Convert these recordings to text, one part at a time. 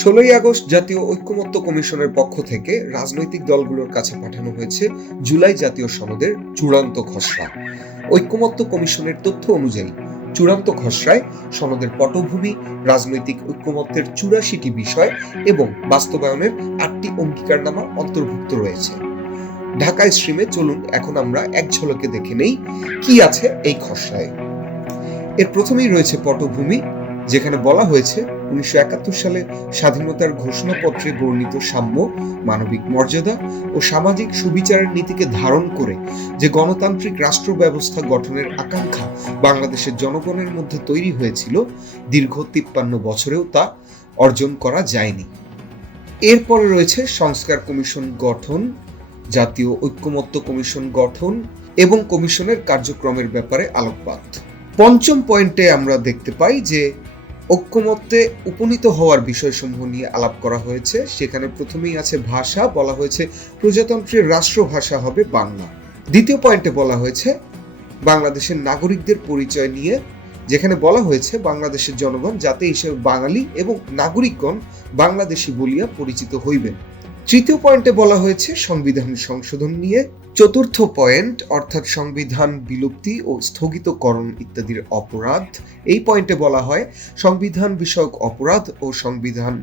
ষোলোই আগস্ট জাতীয় ঐক্যমত্য কমিশনের পক্ষ থেকে রাজনৈতিক দলগুলোর কাছে পাঠানো হয়েছে জুলাই জাতীয় সনদের চূড়ান্ত খসড়া। ঐক্যমত্য কমিশনের তথ্য অনুযায়ী, চূড়ান্ত খসড়ায় সনদের পটভূমি, রাজনৈতিক ঐক্যমত্যের চুরাশিটি বিষয় এবং বাস্তবায়নের আটটি অঙ্গীকারনামা অন্তর্ভুক্ত রয়েছে। ঢাকা স্ট্রিমে চলুন, এখন আমরা এক ঝলকে দেখে নেই কি আছে এই খসড়ায়। এর প্রথমেই রয়েছে পটভূমি যেখানে বলা হয়েছে উনিশশো একাত্তর সালে স্বাধীনতার ঘোষণাপত্রে বর্ণিত সাম্য, মানবিক মর্যাদা ও সামাজিক সুবিচারের নীতিকে ধারণ করে যে গণতান্ত্রিক রাষ্ট্র ব্যবস্থা গঠনের আকাঙ্ক্ষা বাংলাদেশের জনগণের মধ্যে তৈরি হয়েছিল, দীর্ঘ তিপ্পান্ন বছরেও তা অর্জন করা যায়নি। এরপরে রয়েছে সংস্কার কমিশন গঠন, জাতীয় ঐক্যমত্য কমিশন গঠন এবং কমিশনের কার্যক্রমের ব্যাপারে আলোকপাত। পঞ্চম পয়েন্টে আমরা দেখতে পাই যে ঐক্যমত্যে উপনীত হওয়ার বিষয়সমূহ নিয়ে আলাপ করা হয়েছে। সেখানে প্রথমেই আছে ভাষা, বলা হয়েছে প্রজাতন্ত্রের রাষ্ট্রভাষা হবে বাংলা। দ্বিতীয় পয়েন্টে বলা হয়েছে বাংলাদেশের নাগরিকদের পরিচয় নিয়ে, যেখানে বলা হয়েছে বাংলাদেশের জনগণ জাতি হিসেবে বাঙালি এবং নাগরিকগণ বাংলাদেশি বলিয়া পরিচিত হইবেন। তৃতীয় পয়েন্টে বলা হয়েছে, সংবিধান সংশোধন নিয়ে। চতুর্থ পয়েন্ট, অর্থাৎ সংবিধান বিলুপ্তি ও স্থগিতকরণ ইত্যাদির অপরাধ। এই পয়েন্টে বলা হয়, সংবিধান বিষয়ক অপরাধ ও সংবিধান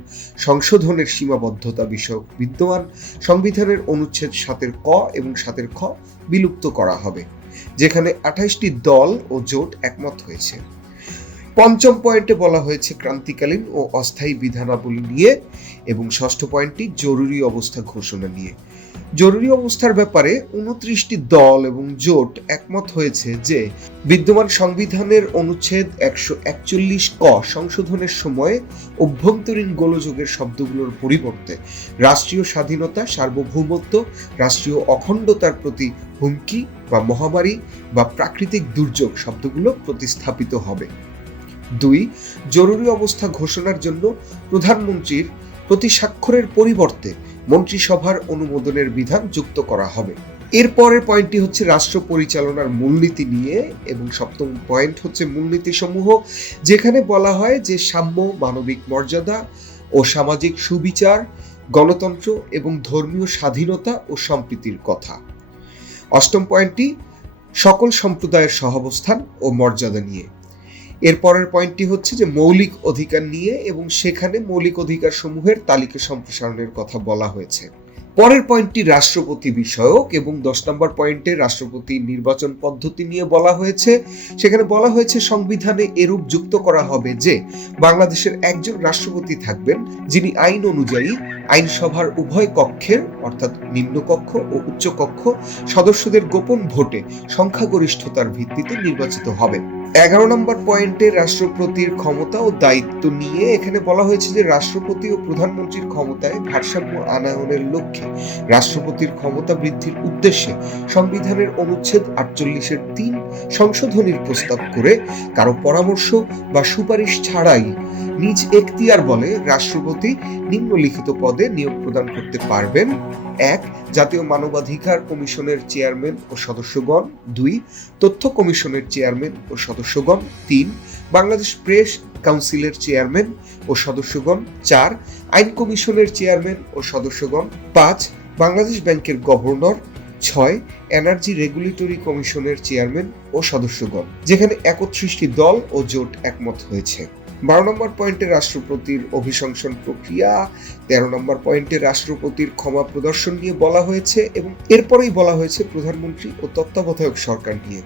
সংশোধনের সীমাবদ্ধতা বিষয়ক বিদ্যমান। সংবিধানের অনুচ্ছেদ সাতের ক এবং সাতের খ বিলুপ্ত করা হবে, যেখানে আঠাইশটি দল ও জোট একমত হয়েছে। পঞ্চম পয়েন্টে বলা হয়েছে ক্রান্তিকালীন ও অস্থায়ী বিধানাবলী নিয়ে এবং ষষ্ঠ পয়েন্টটি জরুরি অবস্থা ঘোষণা নিয়ে। জরুরি অবস্থার ব্যাপারে উনত্রিশটি দল এবং জোট একমত হয়েছে যে, বিদ্যমান সংবিধানের অনুচ্ছেদ একশো একচল্লিশ ক সংশোধনের সময় অভ্যন্তরীণ গোলযোগের শব্দগুলোর পরিবর্তে রাষ্ট্রীয় স্বাধীনতা, সার্বভৌমত্ব, রাষ্ট্রীয় অখণ্ডতার প্রতি হুমকি বা মহামারী বা প্রাকৃতিক দুর্যোগ শব্দগুলো প্রতিস্থাপিত হবে। দুই, জরুরি অবস্থা ঘোষণার জন্য প্রধানমন্ত্রীর প্রতি স্বাক্ষরের পরিবর্তে মন্ত্রিসভার অনুমোদনের বিধান যুক্ত করা হবে। এর পরের পয়েন্টটি হচ্ছে রাষ্ট্র পরিচালনার মূলনীতি নিয়ে এবং সপ্তম পয়েন্ট হচ্ছে মূলনীতি সমূহ যেখানে বলা হয় যে সাম্য, মানবিক মর্যাদা ও সামাজিক সুবিচার, গণতন্ত্র এবং ধর্মীয় স্বাধীনতা ও সম্প্রীতির কথা। অষ্টম পয়েন্টটি, সকল সম্প্রদায়ের সহাবস্থান ও মর্যাদা নিয়ে। এর পরের পয়েন্টটি হচ্ছে যে মৌলিক অধিকার নিয়ে এবং সেখানে মৌলিক অধিকার সমূহের তালিকা সম্প্রসারণের কথা বলা হয়েছে। পরের পয়েন্টটি রাষ্ট্রপতি বিষয়ক এবং দশ নম্বর পয়েন্টে রাষ্ট্রপতি নির্বাচন পদ্ধতি নিয়ে বলা হয়েছে। সেখানে বলা হয়েছে, সংবিধানে এরূপ যুক্ত করা হবে যে বাংলাদেশের একজন রাষ্ট্রপতি থাকবেন যিনি আইন অনুযায়ী আইনসভার উভয় কক্ষের অর্থাৎ নিম্নকক্ষ ও উচ্চকক্ষ সদস্যদের গোপন ভোটে সংখ্যাগরিষ্ঠতার ভিত্তিতে নির্বাচিত হবেন। এগারো নম্বর পয়েন্টে রাষ্ট্রপতির ক্ষমতা ও দায়িত্ব নিয়ে এখানে বলা হয়েছে যে রাষ্ট্রপতি ও প্রধানমন্ত্রীর ক্ষমতায় ভারসাম্য আনায়নের লক্ষ্যে রাষ্ট্রপতির ক্ষমতা বৃদ্ধির উদ্দেশ্যে সংবিধানের অনুচ্ছেদ আটচল্লিশের তিন সংশোধনীর প্রস্তাব করে কারও পরামর্শ বা সুপারিশ ছাড়াই নিজ এখতিয়ার বলে রাষ্ট্রপতি নিম্নলিখিত পদে নিয়োগ প্রদান করতে পারবেন। এক, জাতীয় মানবাধিকার কমিশনের চেয়ারম্যান ও সদস্যগণ। দুই, তথ্য কমিশনের চেয়ারম্যান ও সদস্যগণ। তিন, বাংলাদেশ প্রেস কাউন্সিলের চেয়ারম্যান ও সদস্যগণ। চার, আইন কমিশনের চেয়ারম্যান ও সদস্যগণ। পাঁচ, বাংলাদেশ ব্যাংকের গভর্নর। ছয়, এনার্জি রেগুলেটরি কমিশনের চেয়ারম্যান ও সদস্যগণ, যেখানে একত্রিশটি দল ও জোট একমত হয়েছে। বারো নম্বর পয়েন্টে রাষ্ট্রপতির অভিশংসন প্রক্রিয়া, তেরো নম্বর পয়েন্টে রাষ্ট্রপতির ক্ষমা প্রদর্শন নিয়ে বলা হয়েছে এবং এরপরেই বলা হয়েছে প্রধানমন্ত্রী ও তত্ত্বাবধায়ক সরকার নিয়ে।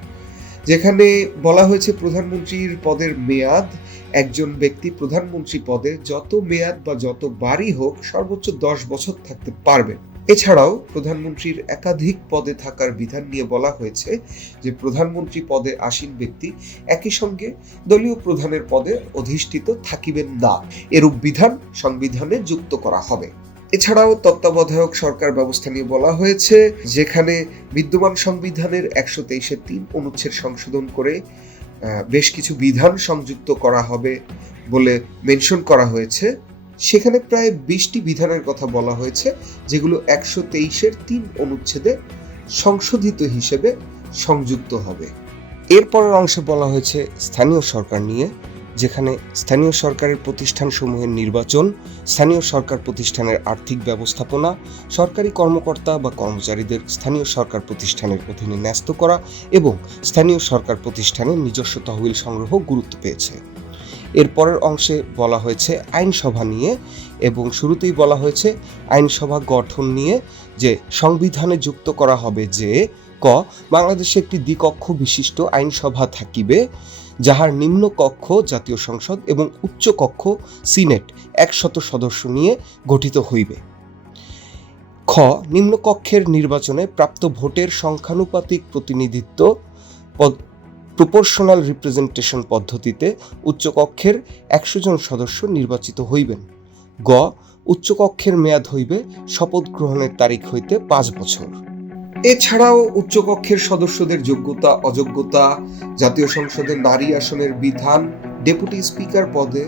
যেখানে বলা হয়েছে প্রধানমন্ত্রীর পদের মেয়াদ, একজন ব্যক্তি প্রধানমন্ত্রী পদে যত মেয়াদ বা যত বারই হোক সর্বোচ্চ দশ বছর থাকতে পারবেন। এছাড়াও প্রধানমন্ত্রীর একাধিক পদে থাকার বিধান নিয়ে বলা হয়েছে যে প্রধানমন্ত্রী পদে আসীন ব্যক্তি একই সঙ্গে দলীয় প্রধানের পদে অধিষ্ঠিত থাকিবেন না। এরূপ বিধান সংবিধানে যুক্ত করা হবে। এছাড়াও তত্ত্বাবধায়ক সরকার ব্যবস্থা নিয়ে বলা হয়েছে যেখানে বিদ্যমান সংবিধানের একশো তেইশের তিন অনুচ্ছেদ সংশোধন করে বেশ কিছু বিধান সংযুক্ত করা হবে বলে মেনশন করা হয়েছে। সেখানে প্রায় বিশটি বিধানের কথা বলা হয়েছে, যেগুলো একশো তেইশের তিন অনুচ্ছেদে সংশোধিত হিসেবে সংযুক্ত হবে। এরপরের অংশে বলা হয়েছে স্থানীয় সরকার নিয়ে, যেখানে স্থানীয় সরকারের প্রতিষ্ঠানসমূহের নির্বাচন, স্থানীয় সরকার প্রতিষ্ঠানের আর্থিক ব্যবস্থাপনা, সরকারি কর্মকর্তা বা কর্মচারীদের স্থানীয় সরকার প্রতিষ্ঠানের অধীনে ন্যস্ত করা এবং স্থানীয় সরকার প্রতিষ্ঠানের নিজস্ব তহবিল সংগ্রহ গুরুত্ব পেয়েছে। এর পরের অংশে বলা হয়েছে আইনসভা নিয়ে এবং শুরুতেই বলা হয়েছে আইনসভা গঠন নিয়ে যে সংবিধানে যুক্ত করা হবে যে ক, বাংলাদেশে একটি দ্বিকক্ষ বিশিষ্ট আইনসভা থাকিবে, যাহার নিম্ন কক্ষ জাতীয় সংসদ এবং উচ্চ কক্ষ সিনেট একশত সদস্য নিয়ে গঠিত হইবে। খ নিম্নকক্ষের নির্বাচনে প্রাপ্ত ভোটের সংখ্যানুপাতিক প্রতিনিধিত্ব প্রপোর্শনাল রিপ্রেজেন্টেশন পদ্ধতিতে উচ্চকক্ষের একশো জন সদস্য নির্বাচিত হইবেন। গ, উচ্চকক্ষের মেয়াদ হইবে শপথ গ্রহণের তারিখ হইতে পাঁচ বছর। এছাড়াও উচ্চকক্ষের সদস্যদের যোগ্যতা, অযোগ্যতা, জাতীয় সংসদের নারী আসনের বিধান ডেপুটি স্পিকার পদে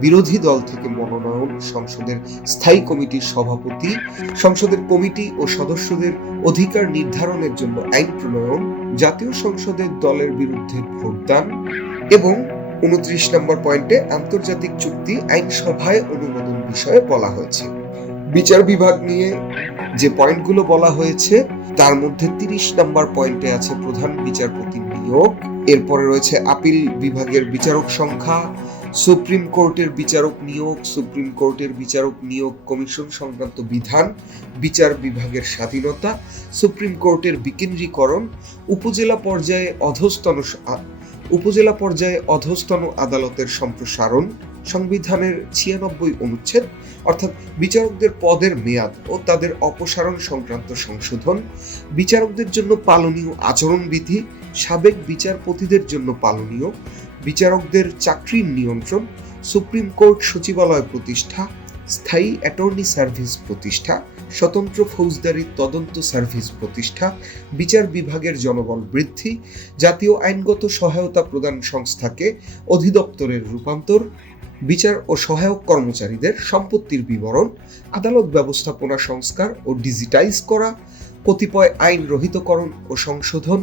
বিরোধী দল থেকে মনোনয়ন সংসদের স্থায়ী কমিটির সভাপতি, সংসদের কমিটি ও সদস্যদের অধিকার নির্ধারণের জন্য আইন প্রণয়ন, জাতীয় সংসদের দলের বিরুদ্ধে ভোটদান এবং উনত্রিশ নম্বর পয়েন্টে আন্তর্জাতিক চুক্তি আইনসভায় অনুমোদন বিষয়ে বলা হয়েছে। বিচার বিভাগ নিয়ে যে পয়েন্টগুলো বলা হয়েছে, তার মধ্যে তিরিশ নম্বর পয়েন্টে আছে প্রধান বিচারপতি নিয়োগ এরপরে রয়েছে আপিল বিভাগের বিচারক সংখ্যা, সুপ্রিম কোর্টের বিচারক নিয়োগ, সুপ্রিম কোর্টের বিচারক নিয়োগ কমিশন সংক্রান্ত বিধান, বিচার বিভাগের স্বাধীনতা, সুপ্রিম কোর্টের বিকেন্দ্রীকরণ, উপজেলা পর্যায়ে অধস্তন উপজেলা পর্যায়ে অধস্তন আদালতের সম্প্রসারণ সংবিধানের ছিয়ানব্বই অনুচ্ছেদ, অর্থাৎ বিচারকদের পদের মেয়াদ ও তাদের অপসারণ সংক্রান্ত সংশোধন, বিচারকদের জন্য পালনীয় আচরণবিধি, সাবেক বিচারপতিদের জন্য পালনীয়, বিচারকদের চাকরির নিয়ন্ত্রণ, সুপ্রিম কোর্ট সচিবালয় প্রতিষ্ঠা, স্থায়ী অ্যাটর্নি সার্ভিস প্রতিষ্ঠা, স্বতন্ত্র ফৌজদারি তদন্ত সার্ভিস প্রতিষ্ঠা, বিচার বিভাগের জনবল বৃদ্ধি, জাতীয় আইনগত সহায়তা প্রদান সংস্থাকে অধিদপ্তরের রূপান্তর বিচার ও সহায়ক কর্মচারীদের সম্পত্তির বিবরণ, আদালত ব্যবস্থাপনা সংস্কার ও ডিজিটাইজ করা, কতিপয় আইন রহিতকরণ ও সংশোধন,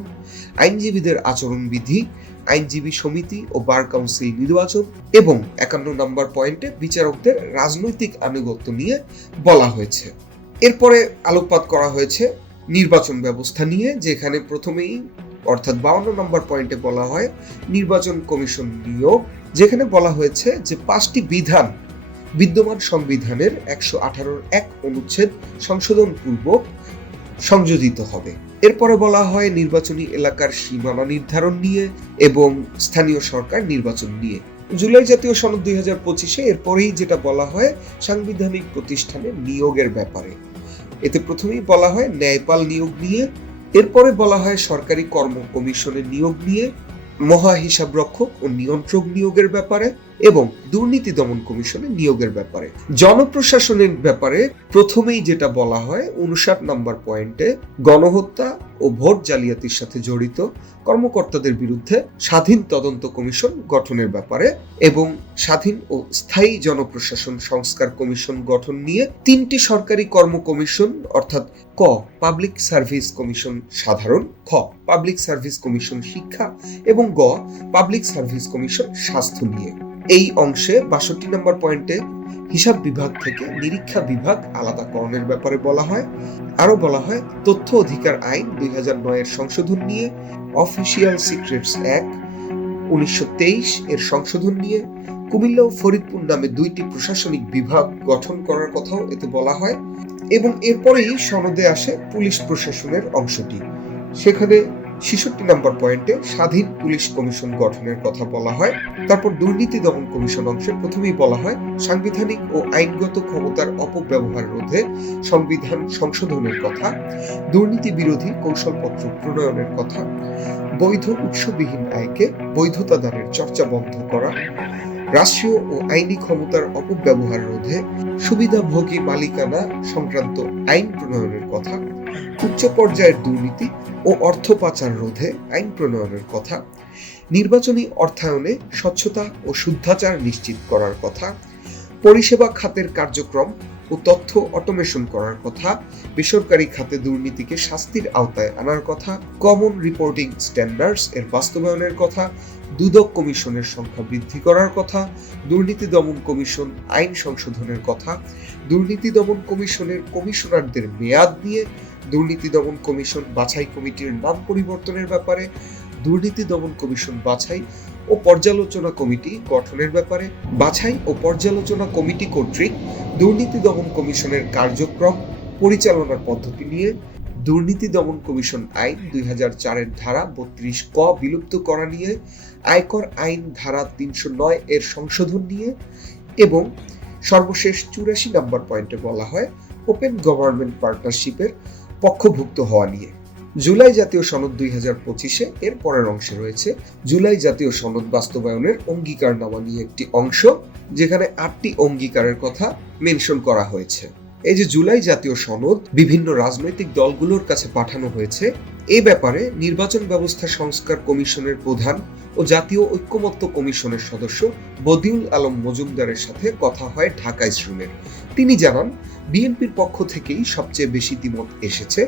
আইনজীবীদের আচরণবিধি আইনজীবী সমিতি ও বার কাউন্সিল নির্বাচন এবং একান্ন নম্বর পয়েন্টে বিচারকদের রাজনৈতিক আনুগত্য নিয়ে বলা হয়েছে। এরপরে আলোকপাত করা হয়েছে নির্বাচন ব্যবস্থা নিয়ে, যেখানে প্রথমেই অর্থাৎ বাউন্ন নম্বর পয়েন্টে বলা হয় নির্বাচন কমিশন নিয়োগ, যেখানে বলা হয়েছে যে পাঁচটি বিধান বিদ্যমান সংবিধানের একশো আঠারোর এক অনুচ্ছেদ সংশোধন পূর্বক সংযোজিত হবে। এরপরে বলা হয় নির্বাচনী এলাকার সীমানা নির্ধারণ নিয়ে এবং স্থানীয় সরকার নির্বাচন নিয়ে। জুলাই জাতীয় সনদ দুই হাজার পঁচিশে এরপরেই যেটা বলা হয় সাংবিধানিক প্রতিষ্ঠানের নিয়োগের ব্যাপারে। এতে প্রথমেই বলা হয় ন্যায়পাল নিয়োগ নিয়ে এরপরে বলা হয় সরকারি কর্ম কমিশনের নিয়োগ নিয়ে মহা হিসাবরক্ষক ও নিয়ন্ত্রক নিয়োগের ব্যাপারে। এবং দুর্নীতি দমন কমিশনের নিয়োগের ব্যাপারে। জনপ্রশাসনের ব্যাপারে প্রথমেই যেটা বলা হয়, উনষাট নম্বর পয়েন্টে গণহত্যা ও ভোট জালিয়াতির সাথে জড়িত কর্মকর্তাদের বিরুদ্ধে স্বাধীন তদন্ত কমিশন গঠনের ব্যাপারে এবং স্বাধীন ও স্থায়ী জনপ্রশাসন সংস্কার কমিশন গঠন নিয়ে তিনটি সরকারি কর্ম কমিশন, অর্থাৎ ক, পাবলিক সার্ভিস কমিশন সাধারণ, খ, পাবলিক সার্ভিস কমিশন শিক্ষা এবং গ, পাবলিক সার্ভিস কমিশন স্বাস্থ্য নিয়ে। এই অংশে বাষট্টি নম্বর পয়েন্টে হিসাব বিভাগ থেকে নিরীক্ষা বিভাগ আলাদা আলাদাকরণের ব্যাপারে বলা হয়। আরও বলা হয়, তথ্য অধিকার আইন দুই নয়ের সংশোধন নিয়ে অফিসিয়াল সিক্রেটস অ্যাক্ট উনিশশো এর সংশোধন নিয়ে কুমিল্লা ও ফরিদপুর নামে দুইটি প্রশাসনিক বিভাগ গঠন করার কথাও এতে বলা হয় এবং এরপরেই সনদে আসে পুলিশ প্রশাসনের অংশটি। সেখানে ছেষট্টি নম্বর পয়েন্টে স্বাধীন পুলিশ কমিশন গঠনের কথা বলা হয়। তারপর দুর্নীতি দমন কমিশন অংশে প্রথমেই বলা হয়, সাংবিধানিক ও আইনগত ক্ষমতার অপব্যবহার রোধে সংবিধান সংশোধনের কথা, দুর্নীতি বিরোধী কৌশলপত্র প্রণয়নের কথা, বৈধ উৎসবিহীন আয়কে বৈধতা দানের চর্চা বন্ধ করা, রাষ্ট্রীয় ও আইনি ক্ষমতার অপব্যবহার রোধে সুবিধাভোগী মালিকানা সংক্রান্ত আইন প্রণয়নের কথা উচ্চ পর্যায়ের দুর্নীতি ও অর্থ পাচার রোধে আইন প্রণয়নের কথা, নির্বাচনী অর্থায়নে স্বচ্ছতা ও শুদ্ধাচার নিশ্চিত করার কথা, পরিষেবা খাতের কার্যক্রম ও তথ্য অটোমেশন করার কথা, বেসরকারি খাতে দুর্নীতিকে শাস্তির আওতায় আনার কথা, কমন রিপোর্টিং স্ট্যান্ডার্ডস এর বাস্তবায়নের কথা, দুদক কমিশনের সংখ্যা বৃদ্ধি করার কথা, দুর্নীতি দমন কমিশন আইন সংশোধনের কথা, দুর্নীতি দমন কমিশনের কমিশনারদের মেয়াদ নিয়ে দুর্নীতি দমন কমিশন বাছাই কমিটির নাম পরিবর্তনের ব্যাপারে, দুর্নীতি দমন কমিশন বাছাই ও পর্যালোচনা কমিটি গঠনের ব্যাপারে, বাছাই ও পর্যালোচনা কমিটি কর্তৃক দুর্নীতি দমন কমিশনের কার্যক্রম পরিচালনার পদ্ধতি নিয়ে দুর্নীতি দমন কমিশন আইন দুই চারের ধারা বত্রিশ ক বিলুপ্ত করা নিয়ে, আয়কর আইন ধারা তিনশো নয় এর সংশোধন নিয়ে এবং সর্বশেষ চুরাশি নাম্বার পয়েন্টে বলা হয়, ওপেন গভর্নমেন্ট পার্টনারশিপের পক্ষভুক্ত হওয়া নিয়ে। জুলাই জাতীয় সনদ দুই হাজার পঁচিশে এর পরের অংশে রয়েছে জুলাই জাতীয় সনদ বাস্তবায়নের অঙ্গীকারনামা নিয়ে একটি অংশ, যেখানে আটটি অঙ্গীকারের কথা মেনশন করা হয়েছে। এই যে জুলাই জাতীয় সনদ বিভিন্ন রাজনৈতিক দলগুলোর কাছে পাঠানো হয়েছে, এ ব্যাপারে নির্বাচন ব্যবস্থা সংস্কার কমিশনের প্রধান ও জাতীয় ঐক্যমত্য কমিশনের সদস্য বদিউল আলম মজুমদারের সাথে কথা হয় ঢাকা স্ট্রিমের তিনি জানান, বিএনপির পক্ষ থেকেই সবচেয়ে বেশি দ্বিমত এসেছে,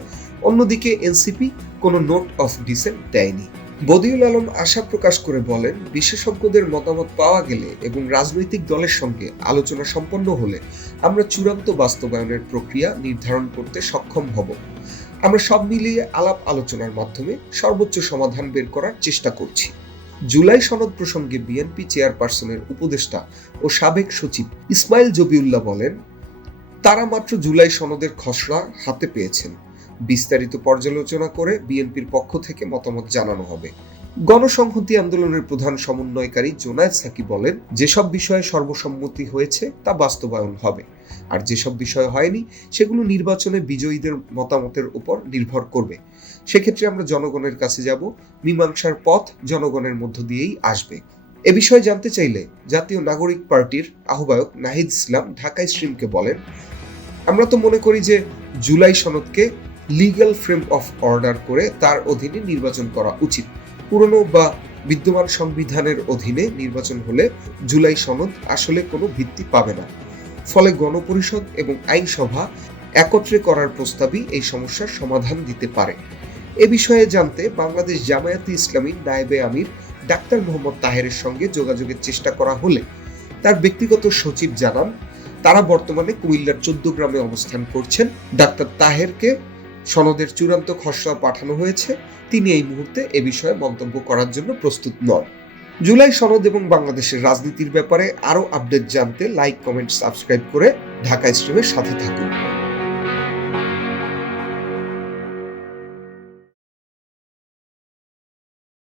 অন্যদিকে এনসিপি কোনো নোট অফ ডিসেন্ট দেয়নি। বদিউল আলম আশা প্রকাশ করে বলেন, বিশেষজ্ঞদের মতামত পাওয়া গেলে এবং রাজনৈতিক দলের সঙ্গে আলোচনা সম্পন্ন হলে আমরা চূড়ান্ত বাস্তবায়নের প্রক্রিয়া নির্ধারণ করতে সক্ষম হব। আমরা সব মিলিয়ে আলাপ আলোচনার মাধ্যমে সর্বোচ্চ সমাধান বের করার চেষ্টা করছি। জুলাই সনদ প্রসঙ্গে বিএনপি চেয়ারপারসনের উপদেষ্টা ও সাবেক সচিব ইসমাইল জবিউল্লাহ বলেন, তারা মাত্র জুলাই সনদের খসড়া হাতে পেয়েছেন। বিস্তারিত পর্যালোচনা করে বিএনপির পক্ষ থেকে মতামত জানানো হবে। গণসংহতি আন্দোলনের প্রধান সমন্বয়কারী জোনায়েদ সাকি বলেন, যেসব বিষয়ে সর্বসম্মতি হয়েছে তা বাস্তবায়ন হবে। আর যেসব বিষয় হয়নি, সেগুলো নির্বাচনে বিজয়ীদের মতামতের উপর নির্ভর করবে। সেক্ষেত্রে আমরা জনগণের কাছে যাব, মীমাংসার পথ জনগণের মধ্য দিয়েই আসবে। এ বিষয়ে জানতে চাইলে জাতীয় নাগরিক পার্টির আহ্বায়ক নাহিদ ইসলাম ঢাকা স্ট্রিমকে বলেন, আমরা তো মনে করি যে জুলাই সনদকে লিগ্যাল ফ্রেম অফ অর্ডার করে তার অধীনে নির্বাচন করা উচিত। পুরনো বা বিদ্যমান সংবিধানের অধীনে নির্বাচন হলে জুলাই সনদ আসলে কোনো ভিত্তি পাবে না। ফলে গণপরিষদ এবং আইনসভা একত্রে করার প্রস্তাবই এই সমস্যার সমাধান দিতে পারে। এ বিষয়ে জানতে বাংলাদেশ জামায়াতে ইসলামীর নায়েবে আমির ডাক্তার মোহাম্মদ তাহেরের সঙ্গে যোগাযোগের চেষ্টা করা হলে তার ব্যক্তিগত সচিব জানান, তারা বর্তমানে কুমিল্লার চোদ্দ গ্রামে অবস্থান করছেন। ডাক্তার তাহেরকে সনদের চূড়ান্ত খসড়া পাঠানো হয়েছে। তিনি এই মুহূর্তে এ বিষয়ে মন্তব্য করার জন্য প্রস্তুত নন। জুলাই সনদ এবং বাংলাদেশের রাজনীতির ব্যাপারে আরও আপডেট জানতে লাইক, কমেন্ট, সাবস্ক্রাইব করে ঢাকা স্ট্রিমের সাথে থাকুন।